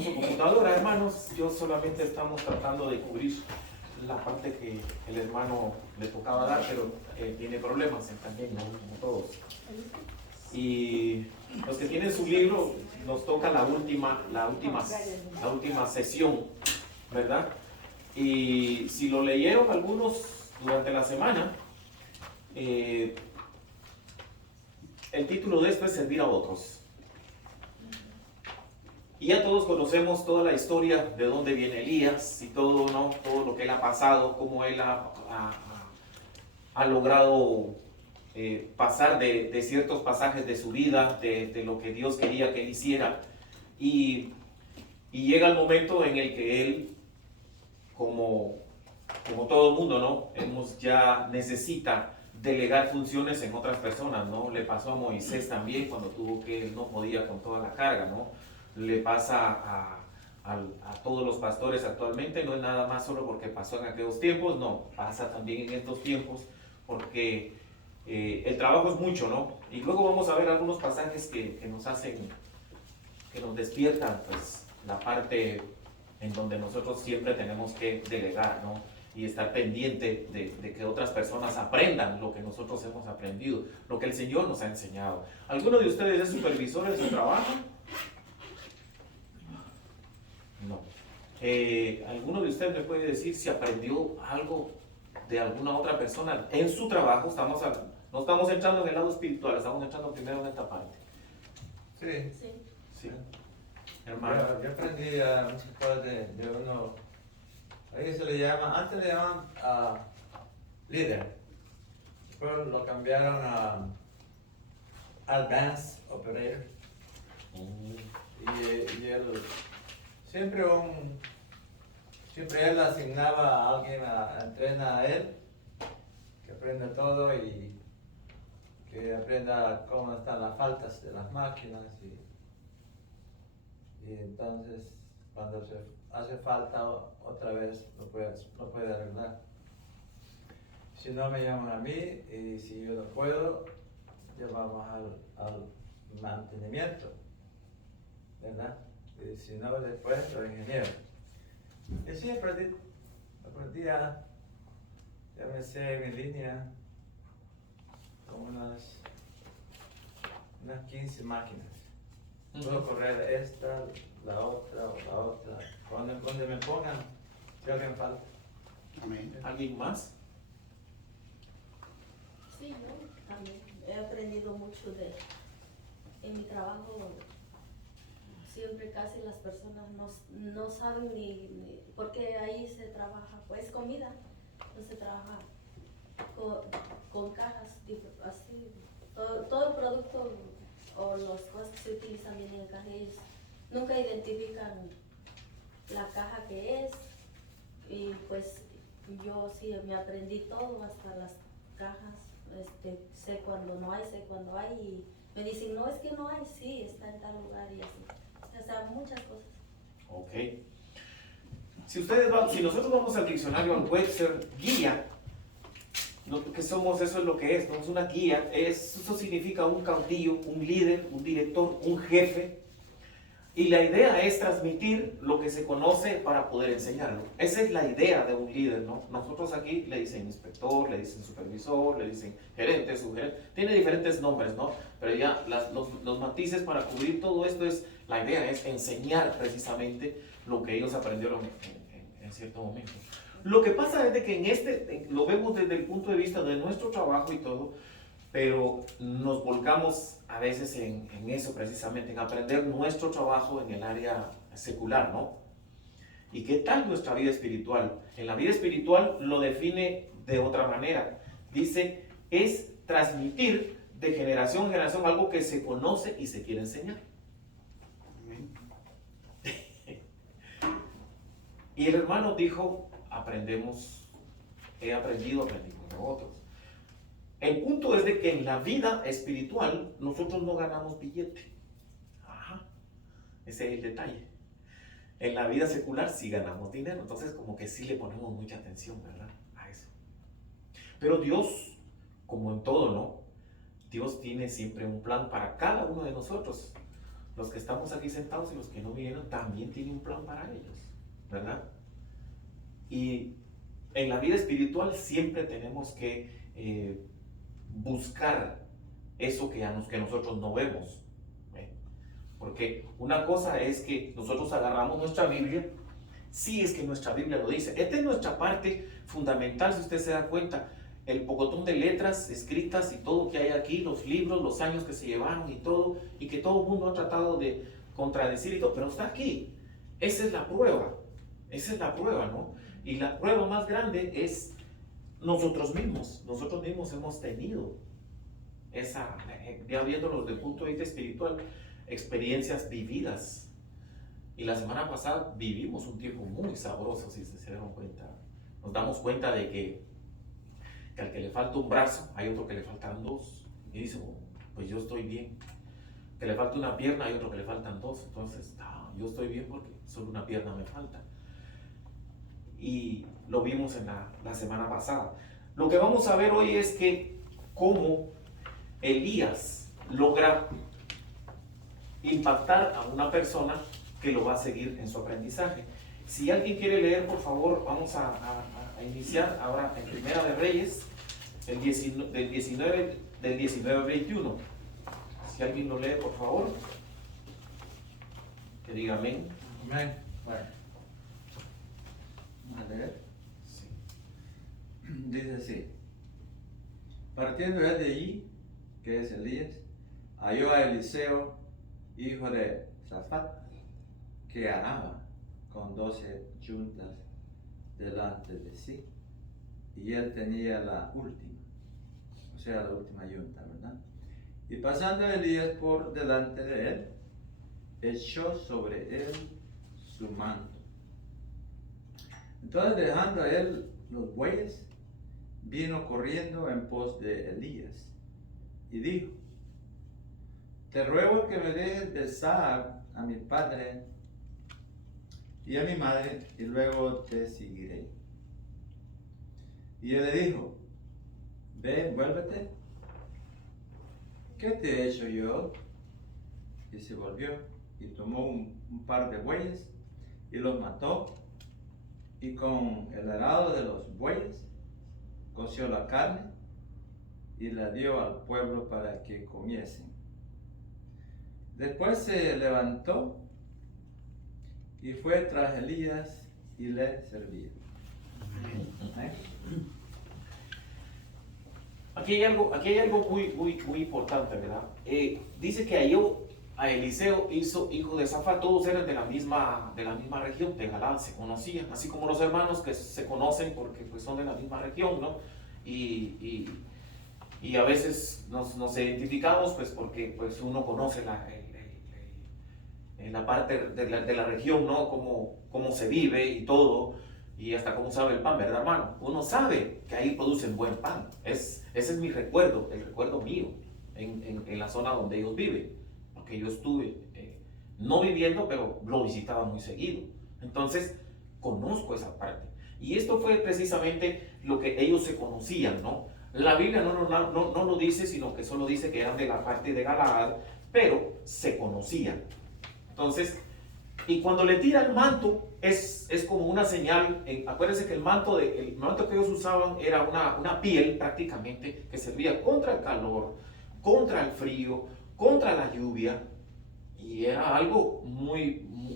Su computadora, hermanos, yo solamente estamos tratando de cubrir la parte que el hermano le tocaba dar, pero tiene problemas también, ¿no? Como todos. Y los que tienen su libro, nos toca la última sesión, ¿verdad? Y si lo leyeron algunos durante la semana, el título de esto es Servir a otros. Y ya todos conocemos toda la historia de dónde viene Elías y todo, ¿no? Todo lo que él ha pasado, cómo él ha logrado pasar de ciertos pasajes de su vida, de lo que Dios quería que él hiciera. Y llega el momento en el que él, como todo mundo, ¿no? Ya necesita delegar funciones en otras personas, ¿no? Le pasó a Moisés también cuando él no podía con toda la carga, ¿no? Le pasa a todos los pastores actualmente, no es nada más solo porque pasó en aquellos tiempos, no, pasa también en estos tiempos porque el trabajo es mucho, ¿no? Y luego vamos a ver algunos pasajes que nos despiertan, pues, la parte en donde nosotros siempre tenemos que delegar, ¿no? Y estar pendiente de que otras personas aprendan lo que nosotros hemos aprendido, lo que el Señor nos ha enseñado. ¿Alguno de ustedes es supervisor en su trabajo? No. ¿Alguno de ustedes me puede decir si aprendió algo de alguna otra persona en su trabajo? No estamos entrando en el lado espiritual, estamos entrando primero en esta parte. Sí. Hermano. Yo aprendí muchas cosas de uno. Ahí se le llama, antes le llamaban líder. Después lo cambiaron a Advanced Operator. Y él, siempre él asignaba a alguien a entrenar a él, que aprenda todo y que aprenda cómo están las faltas de las máquinas. Y entonces, cuando se hace falta otra vez, lo puede arreglar. Si no, me llaman a mí y si yo no puedo, llamamos al mantenimiento, ¿verdad? Y si no, después los ingenieros. Y sí, aprendí ya me sé mi línea, como unas 15 máquinas. Puedo correr esta, la otra. Donde me pongan, si alguien falta. Amén. ¿Alguien más? Sí, yo también he aprendido mucho en mi trabajo. Siempre casi las personas no saben ni porque ahí se trabaja, pues comida, no se trabaja con cajas, así, todo el producto o las cosas que se utilizan bien en caja, ellos nunca identifican la caja que es, y pues yo sí me aprendí todo, hasta las cajas, sé cuando no hay, sé cuando hay, y me dicen, no, es que no hay, sí, está en tal lugar y así, o sea, muchas cosas. Ok. Si nosotros vamos al diccionario, al Webster guía, que somos, eso es lo que es, somos una guía, eso significa un caudillo, un líder, un director, un jefe, y la idea es transmitir lo que se conoce para poder enseñarlo. Esa es la idea de un líder, ¿no? Nosotros aquí le dicen inspector, le dicen supervisor, le dicen gerente, subgerente, tiene diferentes nombres, ¿no? Pero ya los matices para cubrir todo esto la idea es enseñar precisamente lo que ellos aprendieron en cierto momento. Lo que pasa es de que lo vemos desde el punto de vista de nuestro trabajo y todo, pero nos volcamos a veces en eso precisamente, en aprender nuestro trabajo en el área secular, ¿no? ¿Y qué tal nuestra vida espiritual? En la vida espiritual lo define de otra manera. Dice, es transmitir de generación en generación algo que se conoce y se quiere enseñar. Y el hermano dijo, he aprendido de otros. El punto es de que en la vida espiritual nosotros no ganamos billete. Ajá. Ese es el detalle. En la vida secular sí ganamos dinero, entonces como que sí le ponemos mucha atención, ¿verdad? A eso. Pero Dios, como en todo, ¿no? Dios tiene siempre un plan para cada uno de nosotros. los que estamos aquí sentados y los que no vinieron también tienen un plan para ellos, ¿verdad? Y en la vida espiritual siempre tenemos que buscar eso que nosotros no vemos. Porque una cosa es que nosotros agarramos nuestra Biblia, sí es que nuestra Biblia lo dice. Esta es nuestra parte fundamental, si usted se da cuenta, el pocotón de letras escritas y todo que hay aquí, los libros, los años que se llevaron y todo, y que todo el mundo ha tratado de contradecir y todo, pero está aquí. Esa es la prueba, ¿no? Y la prueba más grande es nosotros mismos hemos tenido esa, ya viéndolo desde el punto de vista espiritual, experiencias vividas. Y la semana pasada vivimos un tiempo muy sabroso, si se dieron cuenta. Nos damos cuenta de que al que le falta un brazo, hay otro que le faltan dos. Y dice, oh, pues yo estoy bien. Que le falta una pierna, hay otro que le faltan dos. Entonces, yo estoy bien porque solo una pierna me falta. Y lo vimos en la semana pasada. Lo que vamos a ver hoy es que cómo Elías logra impactar a una persona que lo va a seguir en su aprendizaje. Si alguien quiere leer, por favor, vamos a iniciar ahora en Primera de Reyes, del 19 al 21. Si alguien lo lee, por favor, que diga amén. Amén. Bueno, vamos a leer. Sí. Dice así: partiendo él de allí, que es Elías, halló a Eliseo, hijo de Safat, que araba con 12 yuntas delante de sí, y él tenía la última, o sea, la última yunta, ¿verdad? Y pasando Elías por delante de él, echó sobre él su manto. Entonces, dejando a él los bueyes, vino corriendo en pos de Elías y dijo: te ruego que me dejes besar a mi padre y a mi madre, y luego te seguiré. Y él le dijo: ve, vuélvete. ¿Qué te he hecho yo? Y se volvió y tomó un par de bueyes y los mató, y con el arado de los bueyes coció la carne y la dio al pueblo para que comiesen. Después se levantó y fue tras Elías y le servía. Aquí hay algo muy importante, ¿verdad? Dice que halló a Eliseo, hijo de Safat. Todos eran de la misma región, de Galaad, se conocían, así como los hermanos que se conocen porque pues, son de la misma región, ¿no? Y a veces nos identificamos pues porque pues, uno conoce la parte de la región, ¿no? Cómo se vive y todo, y hasta cómo sabe el pan, ¿verdad, hermano? Uno sabe que ahí producen buen pan. Ese es mi recuerdo, el recuerdo mío en la zona donde ellos viven, porque yo estuve no viviendo, pero lo visitaba muy seguido. Entonces, conozco esa parte. Y esto fue precisamente lo que ellos se conocían, ¿no? La Biblia no lo dice, sino que solo dice que eran de la parte de Galaad, pero se conocían. Entonces, y cuando le tira el manto, es como una señal. Acuérdense que el manto que ellos usaban era una piel prácticamente que servía contra el calor, contra el frío, contra la lluvia, y era algo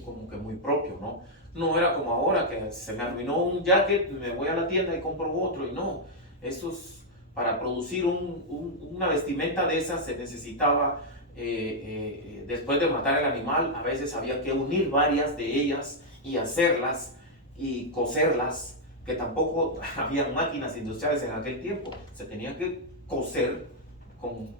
como que muy propio, ¿no? No era como ahora que se me arruinó un jacket, me voy a la tienda y compro otro, y no. Para producir una vestimenta de esas se necesitaba, después de matar el animal, a veces había que unir varias de ellas y hacerlas y coserlas, que tampoco había máquinas industriales en aquel tiempo. Se tenía que coser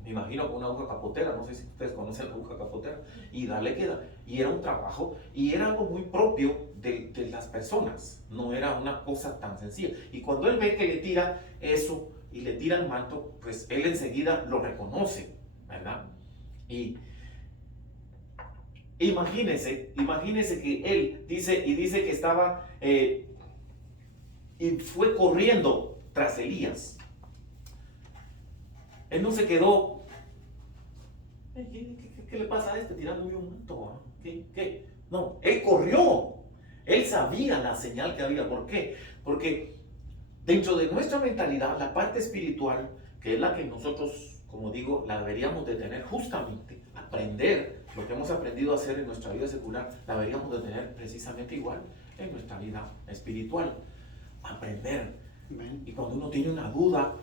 me imagino con una aguja capotera, no sé si ustedes conocen la aguja capotera, y darle queda. Y era un trabajo, y era algo muy propio de las personas, no era una cosa tan sencilla. Y cuando él ve que le tira eso y le tira el manto, pues él enseguida lo reconoce, ¿verdad? Y imagínense que él dice que estaba y fue corriendo tras Elías. Él no se quedó. ¿qué le pasa a este tirándome un manto? ¿Ah? ¿Qué? No, él corrió. Él sabía la señal que había. ¿Por qué? Porque dentro de nuestra mentalidad, la parte espiritual, que es la que nosotros, como digo, la deberíamos de tener justamente, aprender lo que hemos aprendido a hacer en nuestra vida secular, la deberíamos de tener precisamente igual en nuestra vida espiritual. Aprender. Y cuando uno tiene una duda,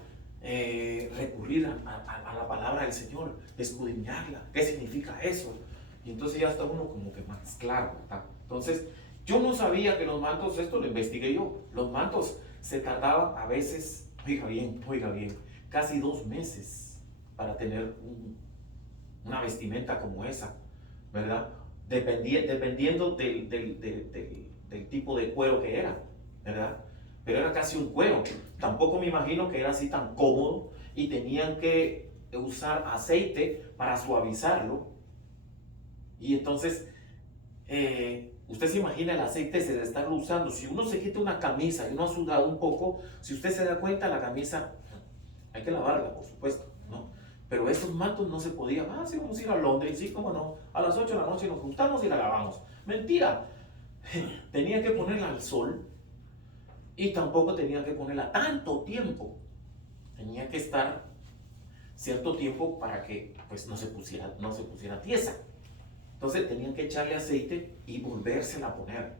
recurrir a la palabra del Señor, escudriñarla. ¿Qué significa eso? Y entonces ya está uno como que más claro, ¿verdad? Entonces, yo no sabía que los mantos, esto lo investigué yo, los mantos se tardaban a veces, oiga bien, casi 2 meses para tener una vestimenta como esa, ¿verdad? Dependiendo del tipo de cuero que era, ¿verdad? Pero era casi un cuero. Tampoco me imagino que era así tan cómodo y tenían que usar aceite para suavizarlo. Y entonces, usted se imagina el aceite se debe estar usando. Si uno se quita una camisa y uno ha sudado un poco, si usted se da cuenta, la camisa hay que lavarla, por supuesto, ¿no? Pero esos mantos no se podían. Ah, sí, vamos a ir a Londres, sí, cómo no. A las 8 de la noche nos juntamos y la lavamos. Mentira. Tenía que ponerla al sol y tampoco tenía que ponerla tanto tiempo. Tenía que estar cierto tiempo para que pues no se pusiera tiesa. Entonces tenían que echarle aceite y volvérsela a poner.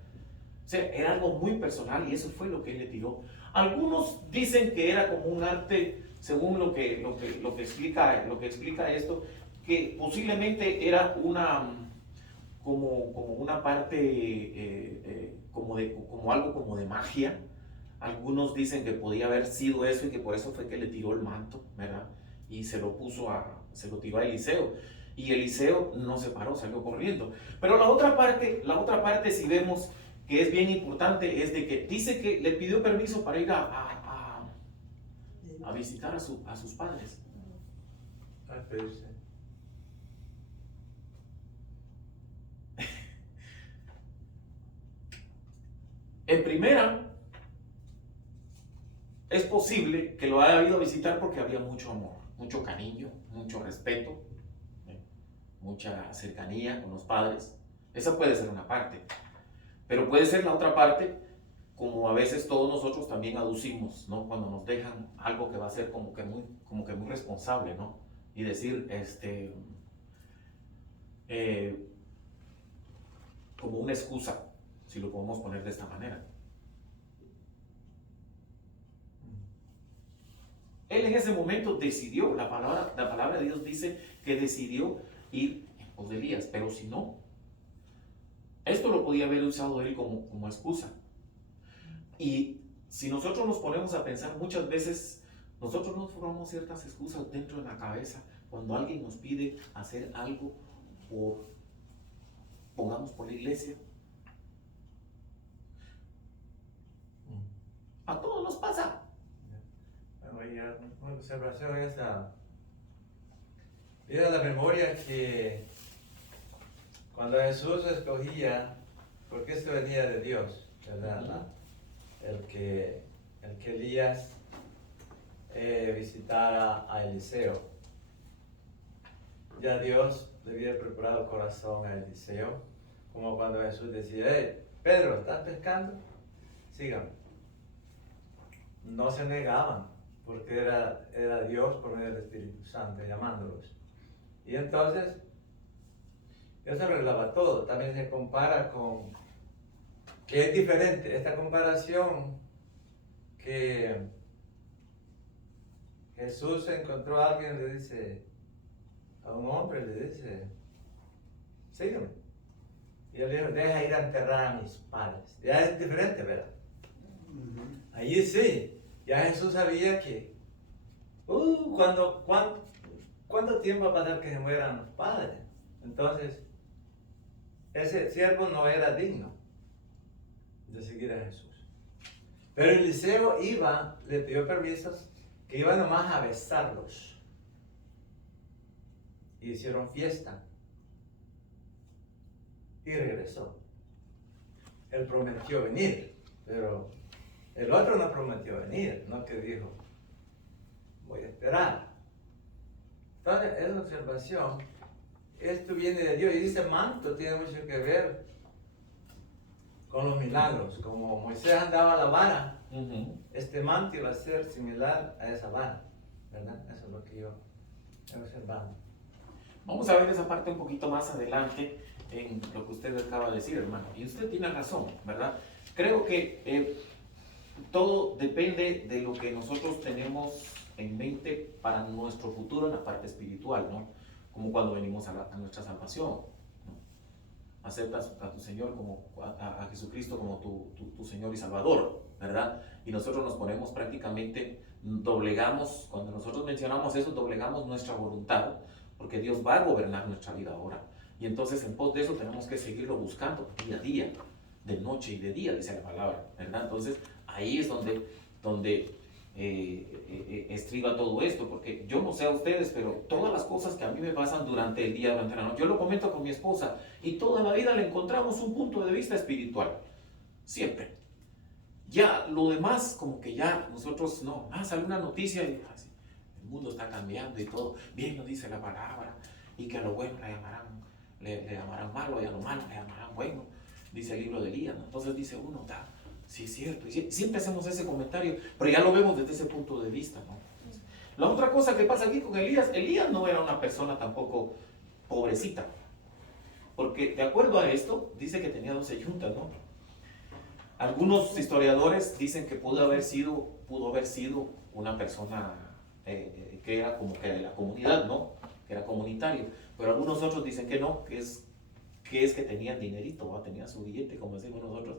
O sea, era algo muy personal y eso fue lo que él le tiró. Algunos dicen que era como un arte, según lo que explica esto, que posiblemente era como una parte, como algo como de magia. Algunos dicen que podía haber sido eso y que por eso fue que le tiró el manto, ¿verdad? Y se lo tiró a Eliseo. Y Eliseo no se paró, salió corriendo. Pero la otra parte, si vemos que es bien importante, es de que dice que le pidió permiso para ir a visitar a sus padres. En primera, es posible que lo haya ido a visitar porque había mucho amor, mucho cariño, mucho respeto, mucha cercanía con los padres. Esa puede ser una parte. Pero puede ser la otra parte, como a veces todos nosotros también aducimos, ¿no? Cuando nos dejan algo que va a ser como que muy responsable, ¿no? Y decir, como una excusa, si lo podemos poner de esta manera. Él en ese momento decidió, la palabra de Dios dice que decidió ir en pos de Elías, pero si no, esto lo podía haber usado él como excusa. Y si nosotros nos ponemos a pensar, muchas veces nosotros nos formamos ciertas excusas dentro de la cabeza cuando alguien nos pide hacer algo pongamos por la iglesia. A todos nos pasa. Una observación es viene a la memoria que cuando Jesús escogía, porque esto venía de Dios, ¿verdad? El que Elías visitara a Eliseo. Ya Dios le había preparado el corazón a Eliseo, como cuando Jesús decía, hey, Pedro, ¿estás pescando? Sígame. No se negaban, porque era Dios por medio del Espíritu Santo llamándolos. Y entonces, Dios arreglaba todo. También se compara con, que es diferente, esta comparación que Jesús encontró a alguien, le dice, a un hombre le dice, sígueme. Y él le dijo, deja ir a enterrar a mis padres. Ya es diferente, ¿verdad? Allí sí, ya Jesús sabía que, ¿cuánto tiempo va a pasar que se mueran los padres? Entonces, ese siervo no era digno de seguir a Jesús. Pero Eliseo le pidió permisos, que iba nomás a besarlos. Y hicieron fiesta. Y regresó. Él prometió venir, pero el otro no prometió venir, no que dijo, voy a esperar. Entonces, es una observación. esto viene de Dios. Y dice manto tiene mucho que ver con los milagros. Como Moisés andaba a la vara, este manto iba a ser similar a esa vara, ¿verdad? Eso es lo que yo he observado. Vamos a ver esa parte un poquito más adelante en lo que usted acaba de decir, hermano. Y usted tiene razón, ¿verdad? Creo que todo depende de lo que nosotros tenemos en mente para nuestro futuro en la parte espiritual, ¿no? Como cuando venimos a nuestra salvación, ¿no? Aceptas a tu Señor como a Jesucristo como tu Señor y Salvador, ¿verdad? Y nosotros nos ponemos prácticamente, doblegamos, cuando nosotros mencionamos eso, doblegamos nuestra voluntad, porque Dios va a gobernar nuestra vida ahora. Y entonces en pos de eso tenemos que seguirlo buscando día a día, de noche y de día, dice la palabra, ¿verdad? Entonces ahí es donde estriba todo esto, porque yo no sé a ustedes, pero todas las cosas que a mí me pasan durante el día, durante la noche, yo lo comento con mi esposa y toda la vida le encontramos un punto de vista espiritual, siempre. Ya lo demás, como que ya nosotros no, sale una noticia y así, el mundo está cambiando y todo, bien lo dice la palabra, y que a lo bueno le llamarán malo, y a lo malo le llamarán bueno, dice el libro de Elías, ¿no? Entonces dice uno, sí es cierto, y siempre hacemos ese comentario, pero ya lo vemos desde ese punto de vista, ¿no? La otra cosa que pasa aquí con Elías no era una persona tampoco pobrecita, porque de acuerdo a esto, dice que tenía 12 yuntas, ¿no? Algunos historiadores dicen que pudo haber sido una persona que era como que de la comunidad, ¿no? Que era comunitario, pero algunos otros dicen que no, que tenían dinerito, ¿no? Tenían su billete, como decimos nosotros,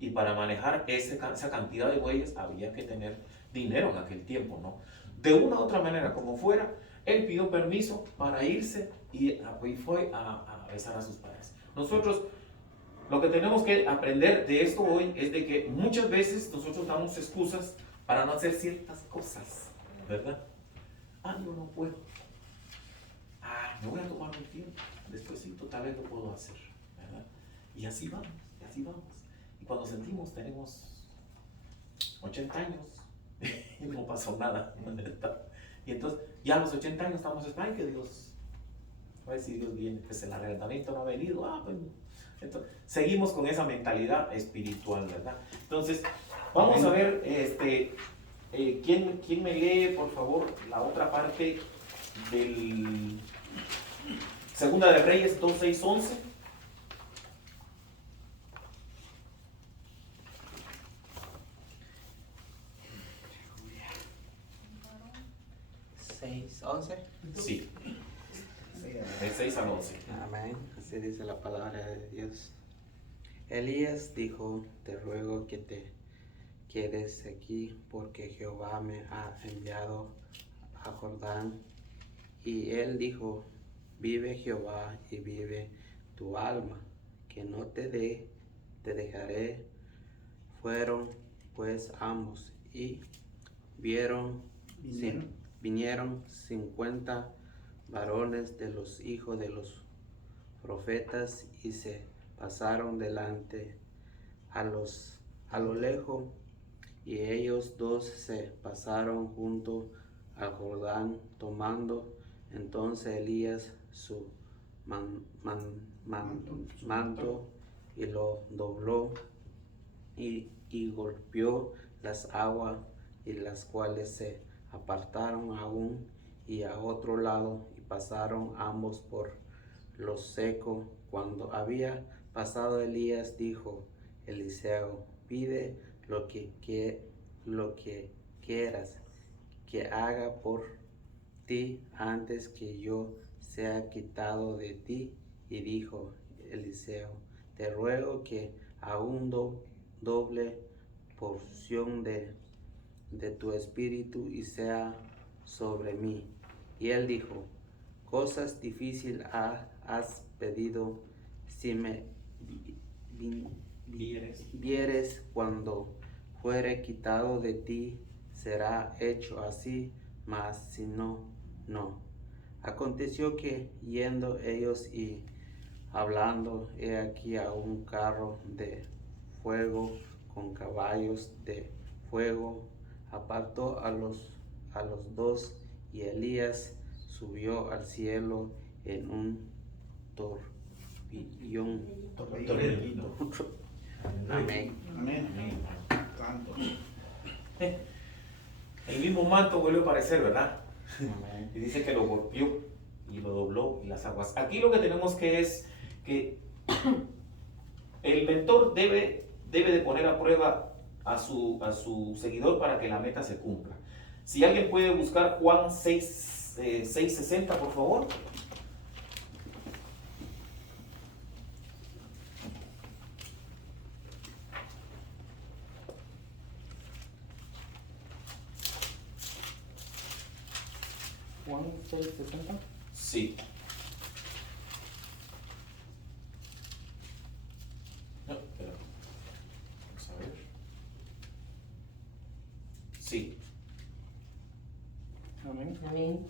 y para manejar esa cantidad de bueyes había que tener dinero en aquel tiempo, ¿no? De una u otra manera, como fuera, él pidió permiso para irse y fue a besar a sus padres. Nosotros lo que tenemos que aprender de esto hoy es de que muchas veces nosotros damos excusas para no hacer ciertas cosas, ¿verdad? Yo no puedo. Me voy a tomar un tiempo. Despuésito tal vez lo puedo hacer, ¿verdad? Y así vamos, y así vamos. Y cuando sentimos tenemos 80 años y no pasó nada, ¿verdad? Y entonces ya a los 80 años estamos esperando que Dios, a ver si Dios viene, pues el arrebatamiento no ha venido, pues entonces, seguimos con esa mentalidad espiritual, ¿verdad? Entonces, vamos a ver, ¿quién me lee, por favor, la otra parte del Segunda de Reyes 2, 6, 11? ¿6:11? Sí, de 6 al 11. Amén. Así dice la palabra de Dios. Elías dijo, te ruego que te quedes aquí porque Jehová me ha enviado a Jordán. Y él dijo, vive Jehová y vive tu alma, que no te dejaré. Fueron pues ambos y vinieron 50 varones de los hijos de los profetas y se pasaron delante a lo lejos, y ellos dos se pasaron junto al Jordán, tomando entonces Elías su manto y lo dobló y golpeó las aguas, y las cuales se apartaron a un y a otro lado, y pasaron ambos por lo seco. Cuando había pasado Elías, dijo Eliseo, pide lo que quieras que haga por ti antes que yo sea quitado de ti. Y dijo Eliseo, te ruego que aún doble porción de tu espíritu y sea sobre mí. Y él dijo, cosas difíciles has pedido, si me vieres cuando fuere quitado de ti, será hecho así, mas si no, no. Aconteció que yendo ellos y hablando, he aquí a un carro de fuego con caballos de fuego, apartó a los dos, y Elías subió al cielo en un Torbellino. Torbellino. Amén. Amén. Santo. El mismo manto vuelve a aparecer, ¿verdad? Amén. Y dice que lo golpeó y lo dobló y las aguas. Aquí lo que tenemos que es que el mentor debe de poner a prueba a su seguidor para que la meta se cumpla. Si alguien puede buscar Juan 6:60, por favor. Juan 6:60. Sí. No, espera. Vamos a ver. Sí. Amén. Amén.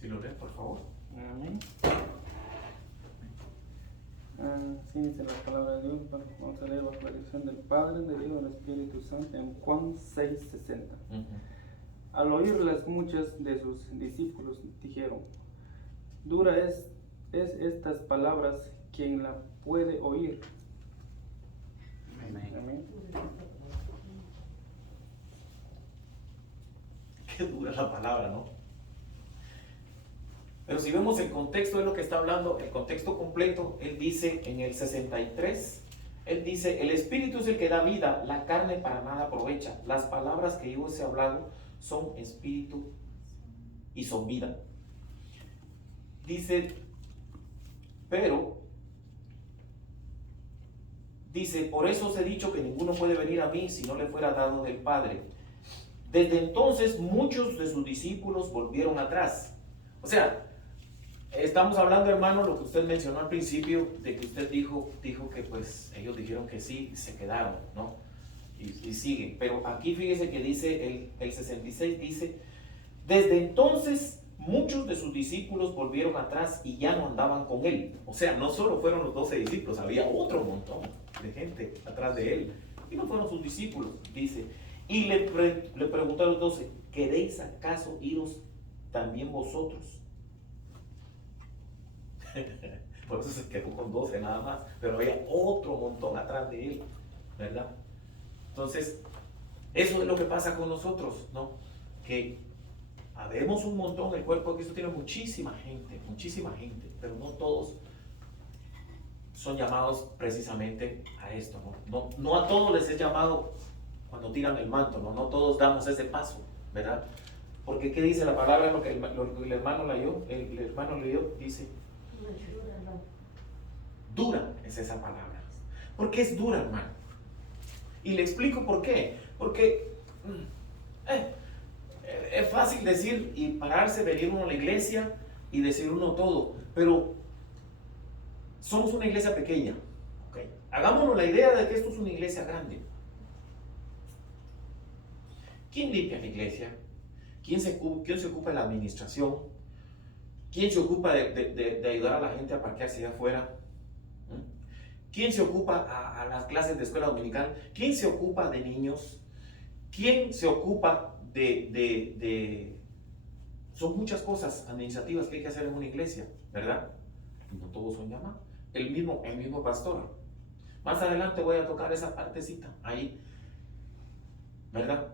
Si lo leen, por favor. Amén. Así dice la palabra de Dios. Bueno, vamos a leer bajo la dirección del Padre, del Hijo y del Espíritu Santo en Juan 6:60. Al oírlas, muchos de sus discípulos dijeron: Dura es estas palabras, ¿quién la puede oír? Amén. Amén. Qué dura la palabra, ¿no? Pero si vemos el contexto de lo que está hablando, el contexto completo, él dice en el 63, él dice, el espíritu es el que da vida, la carne para nada aprovecha. Las palabras que yo os he hablado son espíritu y son vida. Dice, pero, dice, por eso os he dicho que ninguno puede venir a mí si no le fuera dado del Padre. Desde entonces muchos de sus discípulos volvieron atrás. O sea, estamos hablando, hermano, lo que usted mencionó al principio, de que usted dijo que pues ellos dijeron que sí, y se quedaron, ¿no? Y siguen. Pero aquí fíjese que dice el 66, dice, desde entonces muchos de sus discípulos volvieron atrás y ya no andaban con él. O sea, no solo fueron los 12 discípulos, había otro montón de gente atrás de él. Y no fueron sus discípulos, dice. Y le preguntó a los 12, ¿queréis acaso iros también vosotros? Por eso se quedó con 12 nada más, pero había otro montón atrás de él, ¿verdad? Entonces, eso es lo que pasa con nosotros, ¿no? Que habemos un montón, el cuerpo de Cristo tiene muchísima gente, pero no todos son llamados precisamente a esto, ¿no? No a todos les es llamado cuando tiran el manto, ¿no? No todos damos ese paso, ¿verdad? Porque ¿qué dice la palabra? Lo que el hermano leyó, dice, dura es esa palabra. ¿Por qué es dura, hermano? Y le explico por qué. Porque es fácil decir y pararse, venir uno a la iglesia y decir uno todo, pero somos una iglesia pequeña, ¿okay? Hagámonos la idea de que esto es una iglesia grande. ¿Quién limpia la iglesia? ¿Quién se ocupa de la administración? ¿Quién se ocupa de ayudar a la gente a parquearse allá afuera? ¿Quién se ocupa a las clases de escuela dominical? ¿Quién se ocupa de niños? ¿Quién se ocupa Son muchas cosas administrativas que hay que hacer en una iglesia, ¿verdad? No todos son llamados. El mismo pastor. Más adelante voy a tocar esa partecita ahí, ¿verdad?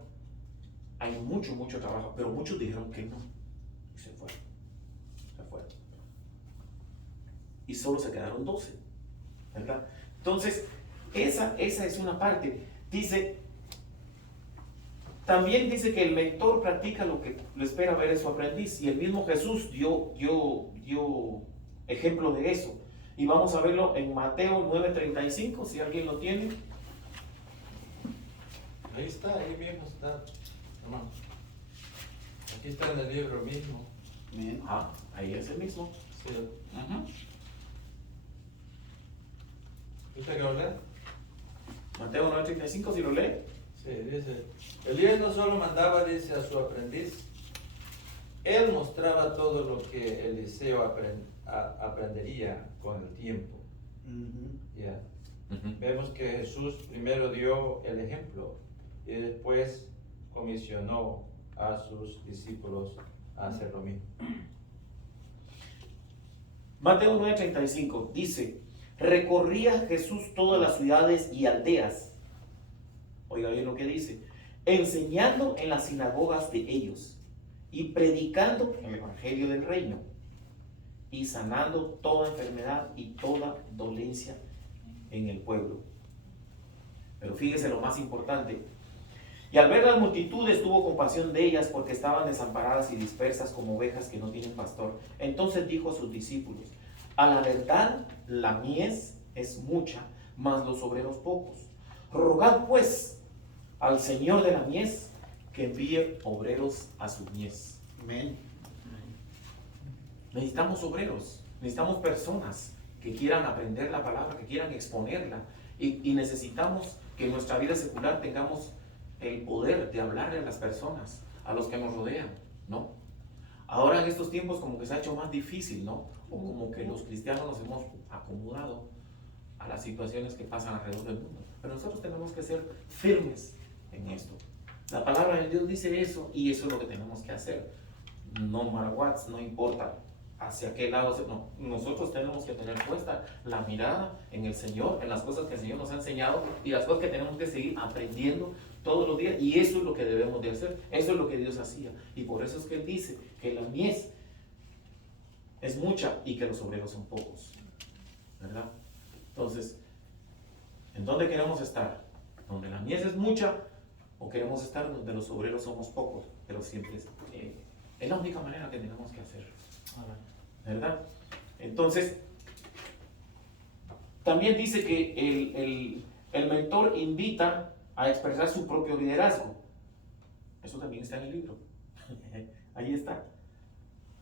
Hay mucho trabajo, pero muchos dijeron que no. Y se fueron. Y solo se quedaron 12, ¿verdad? Entonces, esa es una parte. También dice que el mentor practica lo que lo espera ver en su aprendiz. Y el mismo Jesús dio ejemplo de eso. Y vamos a verlo en Mateo 9:35, si alguien lo tiene. Ahí está, ahí mismo está, hermano. Aquí está en el libro mismo. Amén. Ahí es el mismo. Sí. ¿Usted que lo lee? Mateo 9:35, si lo lee. Sí, dice, Elías no solo mandaba, dice, a su aprendiz, él mostraba todo lo que Eliseo aprendería con el tiempo. Ya. Vemos que Jesús primero dio el ejemplo y después comisionó a sus discípulos a hacer lo mismo. Mateo 9:35 dice, recorría Jesús todas las ciudades y aldeas. Oiga bien lo que dice, enseñando en las sinagogas de ellos y predicando el evangelio del reino y sanando toda enfermedad y toda dolencia en el pueblo. Pero fíjese lo más importante. Y al ver las multitudes tuvo compasión de ellas porque estaban desamparadas y dispersas como ovejas que no tienen pastor. Entonces dijo a sus discípulos, a la verdad la mies es mucha, mas los obreros pocos. Rogad pues al Señor de la mies que envíe obreros a su mies. Amén. Necesitamos obreros, necesitamos personas que quieran aprender la palabra, que quieran exponerla. Y necesitamos que en nuestra vida secular tengamos el poder de hablarle a las personas, a los que nos rodean, ¿no? Ahora en estos tiempos como que se ha hecho más difícil, ¿no? O como que los cristianos nos hemos acomodado a las situaciones que pasan alrededor del mundo. Pero nosotros tenemos que ser firmes en esto. La palabra de Dios dice eso y eso es lo que tenemos que hacer. No matter what, no importa hacia qué lado, no, nosotros tenemos que tener puesta la mirada en el Señor, en las cosas que el Señor nos ha enseñado y las cosas que tenemos que seguir aprendiendo todos los días, y eso es lo que debemos de hacer, eso es lo que Dios hacía, y por eso es que Él dice que la mies es mucha y que los obreros son pocos, ¿verdad? Entonces, ¿en dónde queremos estar? ¿Donde la mies es mucha o queremos estar donde los obreros somos pocos? Pero siempre es la única manera que tenemos que hacer, ¿verdad? Entonces, también dice que el mentor invita a expresar su propio liderazgo. Eso también está en el libro. Ahí está.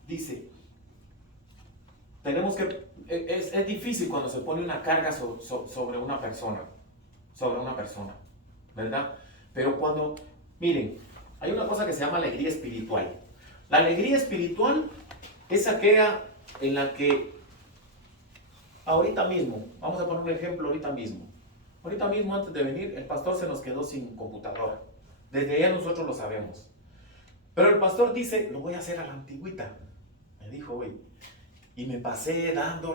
Dice, tenemos que, es difícil cuando se pone una carga sobre una persona, ¿verdad? Pero cuando, miren, hay una cosa que se llama alegría espiritual. La alegría espiritual es aquella en la que ahorita mismo, vamos a poner un ejemplo ahorita mismo antes de venir, el pastor se nos quedó sin computadora. Desde allá nosotros lo sabemos. Pero el pastor dice, lo voy a hacer a la antigüita. Me dijo hoy. Y me pasé dando,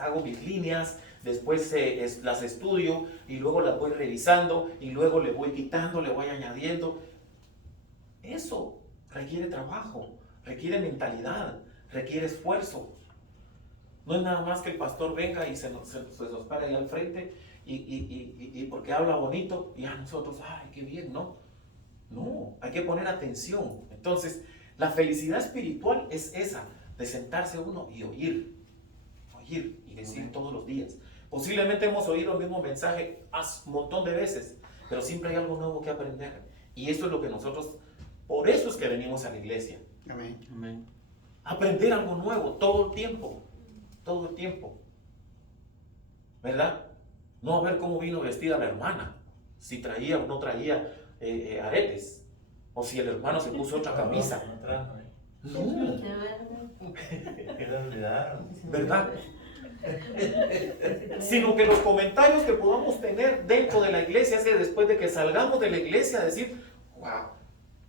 hago mis líneas, después las estudio y luego las voy revisando y luego le voy quitando, le voy añadiendo. Eso requiere trabajo, requiere mentalidad, requiere esfuerzo. No es nada más que el pastor venga y se nos para ahí al frente y porque habla bonito y a nosotros, ay, qué bien, ¿no? No, hay que poner atención. Entonces, la felicidad espiritual es esa, de sentarse uno y oír y decir todos los días. Posiblemente hemos oído el mismo mensaje un montón de veces, pero siempre hay algo nuevo que aprender. Y eso es lo que nosotros, por eso es que venimos a la iglesia. Amén. Amén. Aprender algo nuevo todo el tiempo, ¿verdad? No a ver cómo vino vestida la hermana, si traía o no traía aretes, o si el hermano se puso otra camisa. No, ¿verdad? Sino que los comentarios que podamos tener dentro de la iglesia es que después de que salgamos de la iglesia decir, wow,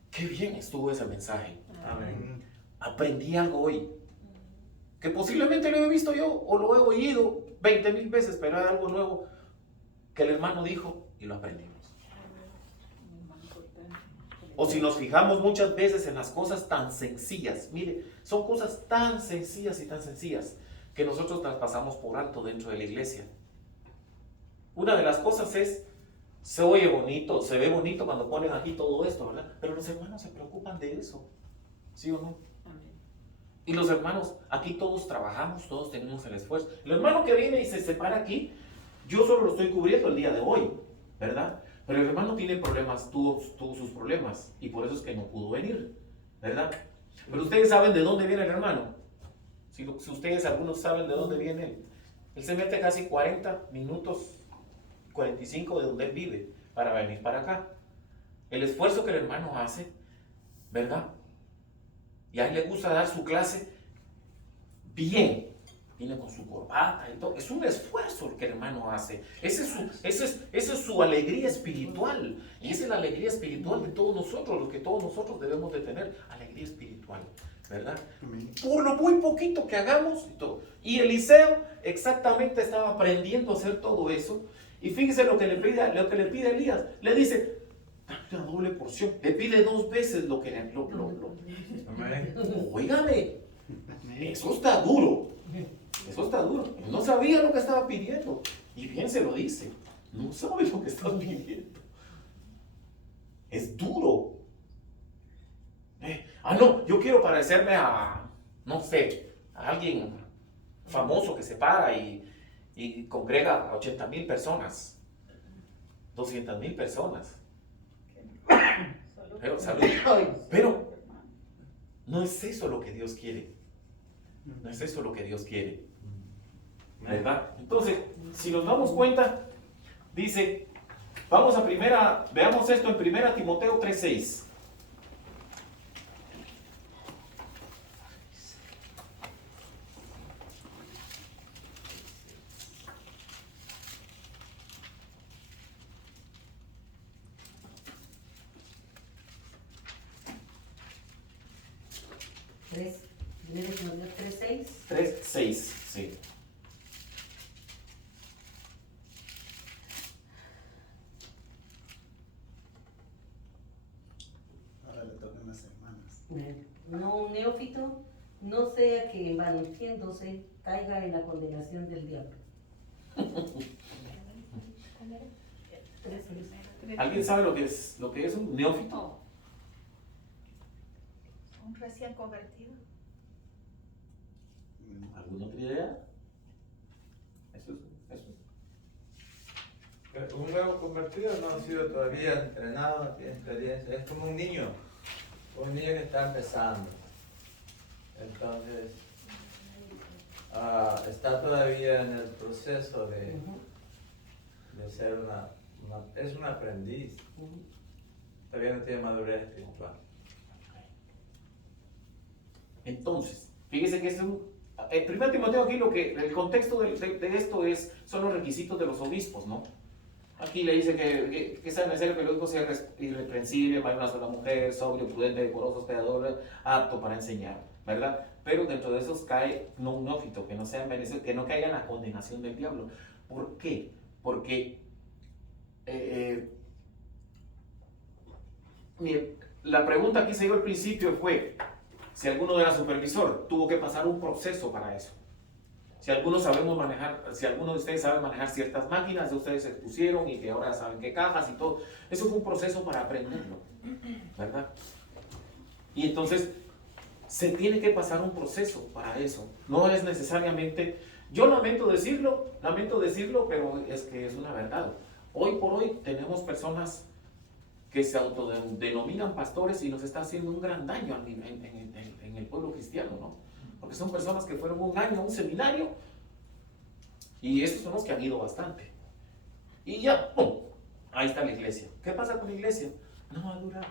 qué bien estuvo ese mensaje. Amén. Aprendí algo hoy, que posiblemente lo he visto yo o lo he oído 20,000 veces, pero hay algo nuevo que el hermano dijo y lo aprendimos. O si nos fijamos muchas veces en las cosas tan sencillas, mire, son cosas tan sencillas y tan sencillas que nosotros las pasamos por alto dentro de la iglesia. Una de las cosas es, se oye bonito, se ve bonito cuando ponen aquí todo esto, ¿verdad? Pero los hermanos se preocupan de eso, ¿sí o no? Y los hermanos, aquí todos trabajamos, todos tenemos el esfuerzo. El hermano que viene y se separa aquí, yo solo lo estoy cubriendo el día de hoy, ¿verdad? Pero el hermano tiene problemas, tuvo sus problemas, y por eso es que no pudo venir, ¿verdad? Pero ustedes saben de dónde viene el hermano. Si ustedes algunos saben de dónde viene él. Él se mete casi 40 minutos, 45 de donde él vive, para venir para acá. El esfuerzo que el hermano hace, ¿verdad? Y a él le gusta dar su clase bien. viene con su corbata y todo. Es un esfuerzo el que el hermano hace. Esa es su alegría espiritual. Y esa es la alegría espiritual de todos nosotros, lo que todos nosotros debemos de tener, alegría espiritual, ¿verdad? Amén. Por lo muy poquito que hagamos y todo. Y Eliseo exactamente estaba aprendiendo a hacer todo eso. Y fíjese lo que le pide a Elías. Le dice, dame una doble porción. Le pide 2 veces lo que le... Amén. Óigame, eso está duro. Eso está duro. Él no sabía lo que estaba pidiendo. Y bien se lo dice. No sabe lo que está pidiendo. Es duro. No, yo quiero parecerme a, no sé, a alguien famoso que se para y congrega a 80,000 personas, 200,000 personas. Pero, salud. Pero no es eso lo que Dios quiere. No es eso lo que Dios quiere. ¿Verdad? Entonces, si nos damos cuenta, dice, veamos esto en 1 Timoteo 3:6. Primero Timoteo 3:6. 3:6, sí. Ahora le tocan las hermanas. No, un neófito no sea que envaneciéndose caiga en la condenación del diablo. 3:6. ¿Alguien sabe lo que es un neófito? Un recién convertido. ¿Alguna otra idea? Eso es. Un nuevo convertido no ha sido todavía entrenado, no tiene experiencia. Es como un niño que está empezando. Entonces, está todavía en el proceso de ser es un aprendiz. Todavía no tiene madurez espiritual. Entonces, fíjese que es el 1 Timoteo aquí el contexto de esto son los requisitos de los obispos, ¿no? Aquí le dice que sea necesario que el obispo sea irreprensible, vaya una sola mujer, sobrio, prudente, decoroso, hospedador, apto para enseñar, ¿verdad? Pero dentro de esos cae no un neófito, que no sea envenenado, que no caiga en la condenación del diablo. ¿Por qué? Porque la pregunta que se dio al principio fue si alguno era supervisor, tuvo que pasar un proceso para eso. Si alguno de ustedes sabe manejar ciertas máquinas, de ustedes se pusieron y que ahora saben qué cajas y todo, eso fue un proceso para aprenderlo, ¿verdad? Y entonces se tiene que pasar un proceso para eso. No es necesariamente, yo lamento decirlo, pero es que es una verdad. Hoy por hoy tenemos personas que se autodenominan pastores y nos está haciendo un gran daño en el pueblo cristiano, ¿no? Porque son personas que fueron un año a un seminario y estos son los que han ido bastante. Y ya, ¡pum! Ahí está la iglesia. ¿Qué pasa con la iglesia? No va a durar.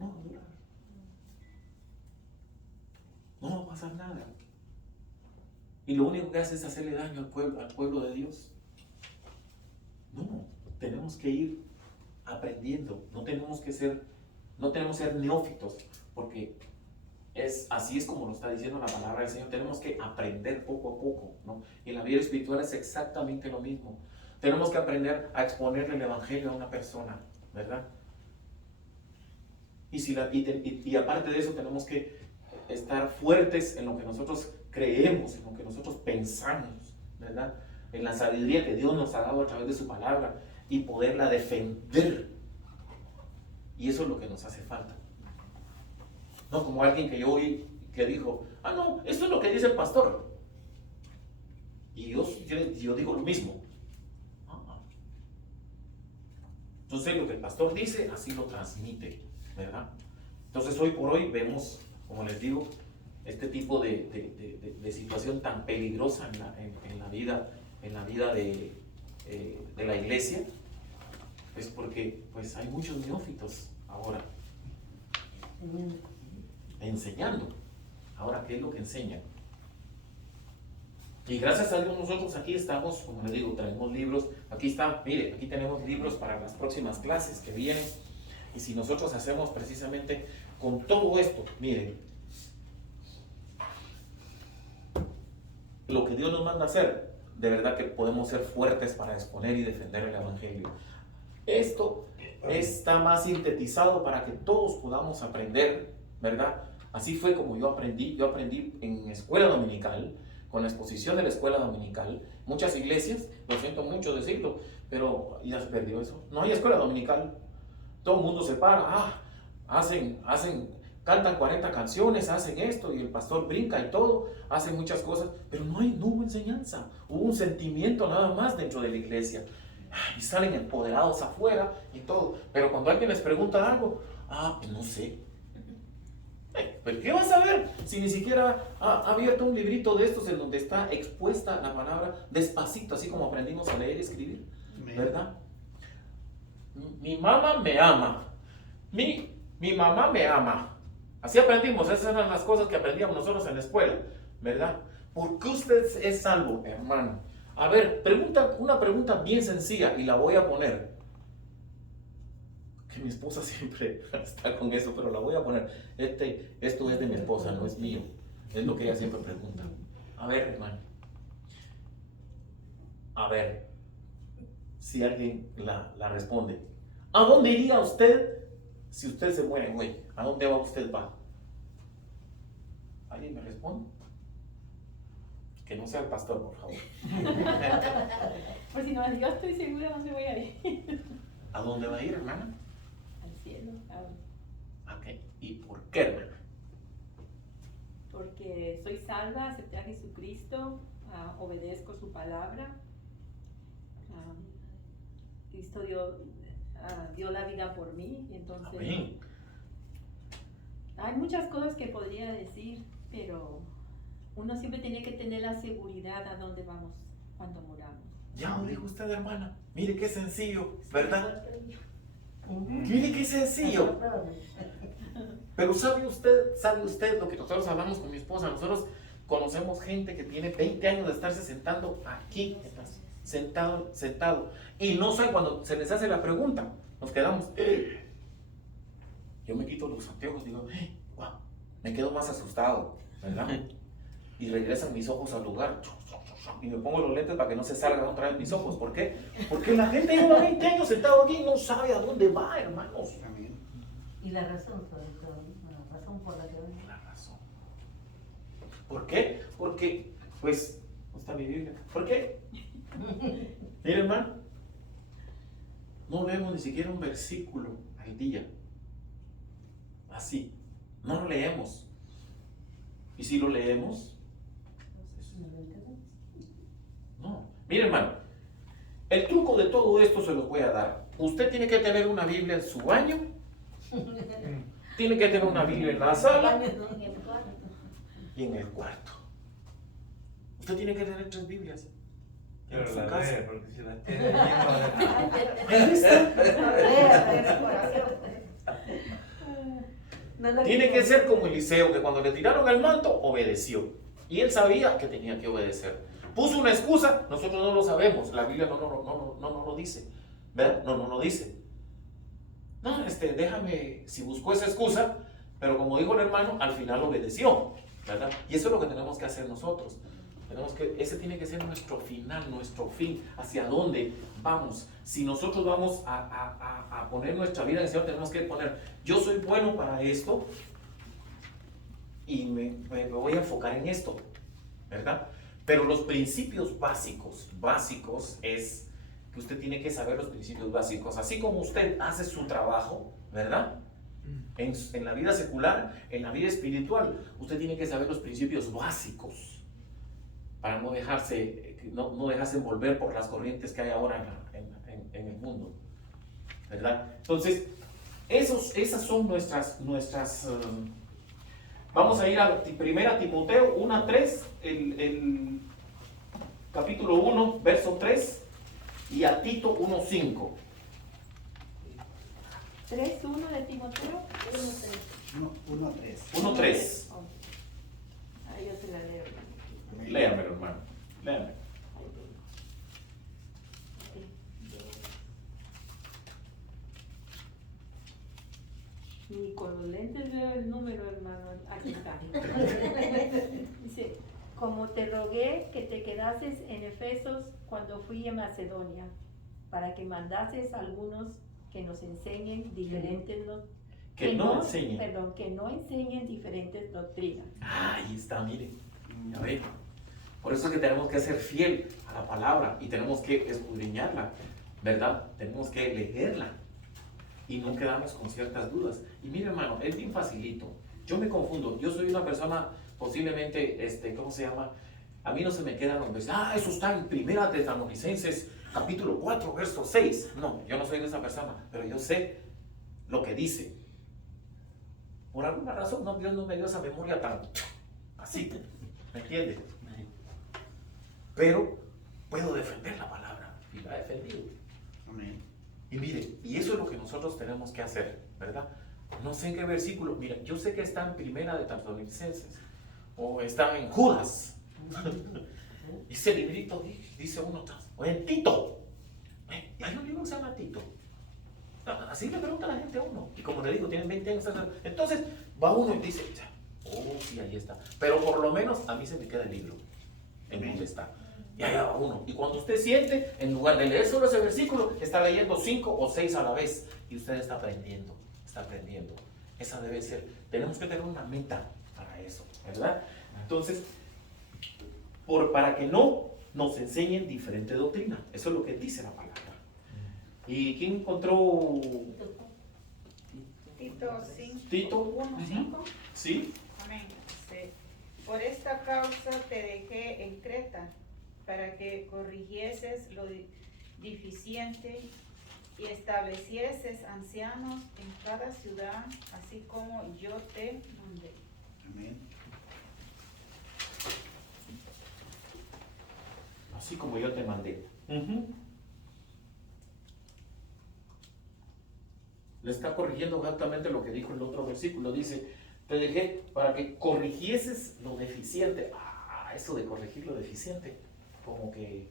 No va a durar. No va a pasar nada. Y lo único que hace es hacerle daño al pueblo de Dios. No, tenemos que ir aprendiendo. No tenemos que ser neófitos, porque así es como lo está diciendo la palabra del Señor. Tenemos que aprender poco a poco, ¿no? Y en la vida espiritual es exactamente lo mismo. Tenemos que aprender a exponerle el evangelio a una persona, ¿verdad? Y aparte de eso tenemos que estar fuertes en lo que nosotros creemos, en lo que nosotros pensamos, ¿verdad? En la sabiduría que Dios nos ha dado a través de su palabra y poderla defender. Y eso es lo que nos hace falta. No como alguien que yo oí que dijo, no, esto es lo que dice el pastor. Y yo digo lo mismo. Entonces lo que el pastor dice, así lo transmite, ¿verdad? Entonces hoy por hoy vemos, como les digo, este tipo de situación tan peligrosa en la vida de la iglesia, es porque pues hay muchos neófitos ahora enseñando. Ahora, ¿qué es lo que enseñan? Y gracias a Dios nosotros aquí estamos, como les digo, traemos libros. Aquí está, mire, aquí tenemos libros para las próximas clases que vienen. Y si nosotros hacemos precisamente con todo esto, mire, lo que Dios nos manda a hacer, de verdad que podemos ser fuertes para exponer y defender el Evangelio. Esto está más sintetizado para que todos podamos aprender, ¿verdad? Así fue como yo aprendí en escuela dominical, con la exposición de la escuela dominical. Muchas iglesias, lo siento mucho decirlo, pero ya se perdió eso. No hay escuela dominical. Todo el mundo se para, cantan 40 canciones, hacen esto y el pastor brinca y todo, hacen muchas cosas, pero no hubo enseñanza, hubo un sentimiento nada más dentro de la iglesia. Y salen empoderados afuera y todo, pero cuando alguien les pregunta algo, pues no sé. ¿Pero qué vas a ver si ni siquiera ha abierto un librito de estos en donde está expuesta la palabra despacito, así como aprendimos a leer y escribir? ¿Verdad? Mi mamá me ama. Mi mamá me ama. Así aprendimos, esas eran las cosas que aprendíamos nosotros en la escuela, ¿verdad? ¿Por qué usted es salvo, hermano? A ver, una pregunta bien sencilla y la voy a poner. Que mi esposa siempre está con eso, pero la voy a poner. Esto es de mi esposa, no es mío. Es lo que ella siempre pregunta. A ver, hermano. A ver si alguien la responde. ¿A dónde iría usted si usted se muere hoy? ¿A dónde va usted? ¿Alguien me responde? Que no sea el pastor, por favor. Por si no, yo estoy segura dónde voy a ir. ¿A dónde va a ir, hermana? Al cielo. Ok. ¿Y por qué, hermana? Porque soy salva, acepté a Jesucristo, obedezco su palabra. Cristo dio la vida por mí, y entonces Amén. hay muchas cosas que podría decir, pero uno siempre tiene que tener la seguridad a dónde vamos cuando moramos. Ya lo dijo usted, hermana. Mire qué sencillo, ¿verdad? Mire qué sencillo. Pero ¿sabe usted lo que nosotros hablamos con mi esposa? Nosotros conocemos gente que tiene 20 años de estarse sentando aquí, sentado. Y no sabe, cuando se les hace la pregunta, nos quedamos. Yo me quito los anteojos y digo, wow, me quedo más asustado, ¿verdad? Y regresan mis ojos al lugar. Y me pongo los lentes para que no se salgan otra vez mis ojos. ¿Por qué? Porque la gente lleva 20 años sentado aquí y no sabe a dónde va, hermanos. Amén. Y la razón, sobre todo, la razón por la que va. La razón. ¿Por qué? Porque, pues, ¿dónde está mi Biblia? ¿Por qué? Mira, hermano, no leemos ni siquiera un versículo al día. Así, no lo leemos. Y si lo leemos, no. Mire, hermano, el truco de todo esto se los voy a dar. Usted tiene que tener una Biblia en su baño, tiene que tener una Biblia en la sala y en el cuarto. Usted tiene que tener 3 Biblias en Pero su la casa. lee, porque si las tiene bien, Tiene que ser como Eliseo, que cuando le tiraron el manto, obedeció. Y él sabía que tenía que obedecer. Puso una excusa, nosotros no lo sabemos. La Biblia no lo dice. ¿Verdad? No lo dice. No, déjame, si buscó esa excusa, pero como dijo el hermano, al final obedeció. ¿Verdad? Y eso es lo que tenemos que hacer nosotros. Ese tiene que ser nuestro final, nuestro fin, hacia dónde vamos. Si nosotros vamos a poner nuestra vida en el Señor, tenemos que poner, yo soy bueno para esto y me voy a enfocar en esto, ¿verdad? Pero los principios básicos es que usted tiene que saber los principios básicos. Así como usted hace su trabajo, ¿verdad? En la vida secular, en la vida espiritual, usted tiene que saber los principios básicos para no dejarse envolver por las corrientes que hay ahora en el mundo, ¿verdad? Entonces, esas son nuestras vamos a ir a 1 Timoteo 1:3, el capítulo 1, verso 3, y a Tito 1:5. 3:1 de Timoteo. 1:3. 1:3. Ahí yo te la leo. Léamelo, hermano. rogué que te quedases en Efesos cuando fui a Macedonia, para que mandases a algunos que nos enseñen diferentes Que no enseñen. Perdón, que no enseñen diferentes doctrinas. Ahí está, mire. Ya ve. Por eso es que tenemos que ser fiel a la palabra y tenemos que escudriñarla, ¿verdad? Tenemos que leerla y no quedarnos con ciertas dudas. Y mire, hermano, es bien facilito. Yo me confundo. Yo soy una persona posiblemente, ¿cómo se llama? A mí no se me quedan los eso está en Primera Tesalonicenses, capítulo 4, verso 6. No, yo no soy de esa persona, pero yo sé lo que dice. Por alguna razón, no, Dios no me dio esa memoria tan así, ¿me entiende? Pero puedo defender la palabra y la he defendido. Amén. Y mire, y eso es lo que nosotros tenemos que hacer, ¿verdad? No sé en qué versículo, mira, yo sé que está en Primera de Tesalonicenses o está en Judas. Ese librito dice uno, o en Tito. Hay un libro que se llama Tito. Así le pregunta la gente a uno. Y como le digo, tienen 20 años. Entonces va uno y dice, sí, ahí está. Pero por lo menos a mí se me queda el libro. En dónde está. Y allá va uno. Y cuando usted siente, en lugar de leer solo ese versículo, está leyendo 5 o 6 a la vez. Y usted está aprendiendo. Está aprendiendo. Esa debe ser. Tenemos que tener una meta para eso, ¿verdad? Entonces, para que no nos enseñen diferente doctrina. Eso es lo que dice la palabra. ¿Y quién encontró? Tito 5, Tito 1, 5. ¿Sí? Amén. Sí. Por esta causa te dejé en Creta, para que corrigieses lo deficiente y establecieses ancianos en cada ciudad, así como yo te mandé. Amén. Así como yo te mandé. Le está corrigiendo exactamente lo que dijo el otro versículo. Dice, te dejé para que corrigieses lo deficiente. Eso de corregir lo deficiente. Como que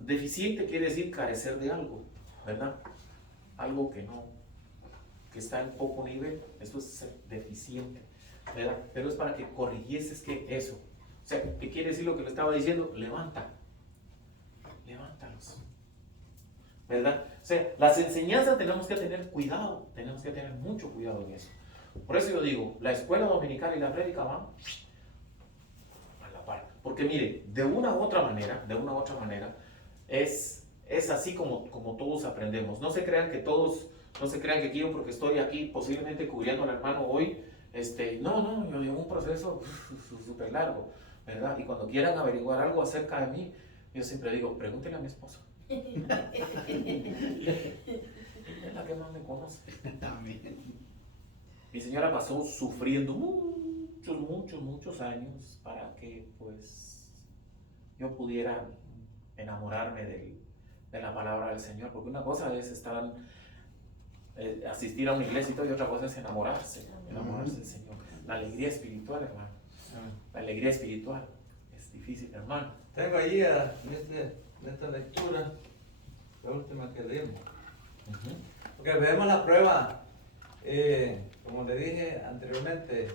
deficiente quiere decir carecer de algo, ¿verdad? Algo que no, que está en poco nivel. Eso es ser deficiente, ¿verdad? Pero es para que corrigieses que eso. O sea, ¿qué quiere decir lo que le estaba diciendo? Levántalos, ¿verdad? O sea, las enseñanzas tenemos que tener cuidado, tenemos que tener mucho cuidado en eso. Por eso yo digo, la escuela dominical y la prédica van a la par. Porque mire, de una u otra manera, es así como todos aprendemos. No se crean que aquí yo porque estoy aquí posiblemente cubriendo al hermano hoy, no, yo llevo un proceso súper largo, ¿verdad? Y cuando quieran averiguar algo acerca de mí, yo siempre digo, pregúntele a mi esposo. Es la que más me conoce. Amén. Mi señora pasó sufriendo muchos años para que pues yo pudiera enamorarme de la palabra del Señor, porque una cosa es asistir a una iglesia y todo, y otra cosa es enamorarse del Señor. La alegría espiritual, hermano. La alegría espiritual es difícil, hermano. Tengo allí en esta lectura, la última que leímos. Porque vemos la prueba, como le dije anteriormente,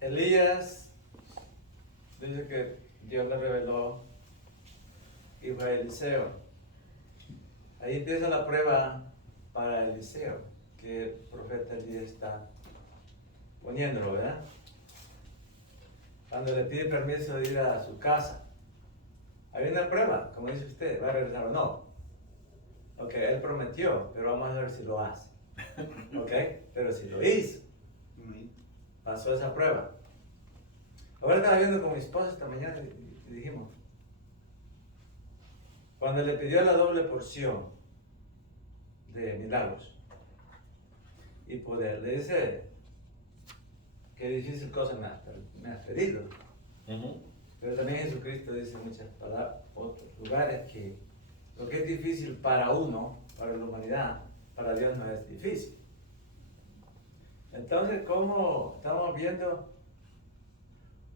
Elías dice que Dios le reveló y fue Eliseo. Ahí empieza la prueba para Eliseo, que el profeta Elías está poniéndolo, ¿verdad? Cuando le pide permiso de ir a su casa, hay una prueba, como dice usted, ¿va a regresar o no? Ok, él prometió, pero vamos a ver si lo hace. Ok, pero si lo hizo, pasó esa prueba. Ahora estaba viendo con mi esposa esta mañana y dijimos, cuando le pidió la doble porción de milagros y poder, le dice, qué difícil cosa me has pedido. Pero también Jesucristo dice en muchas palabras, otros lugares, que lo que es difícil para uno, para la humanidad, para Dios no es difícil. Entonces, ¿cómo estamos viendo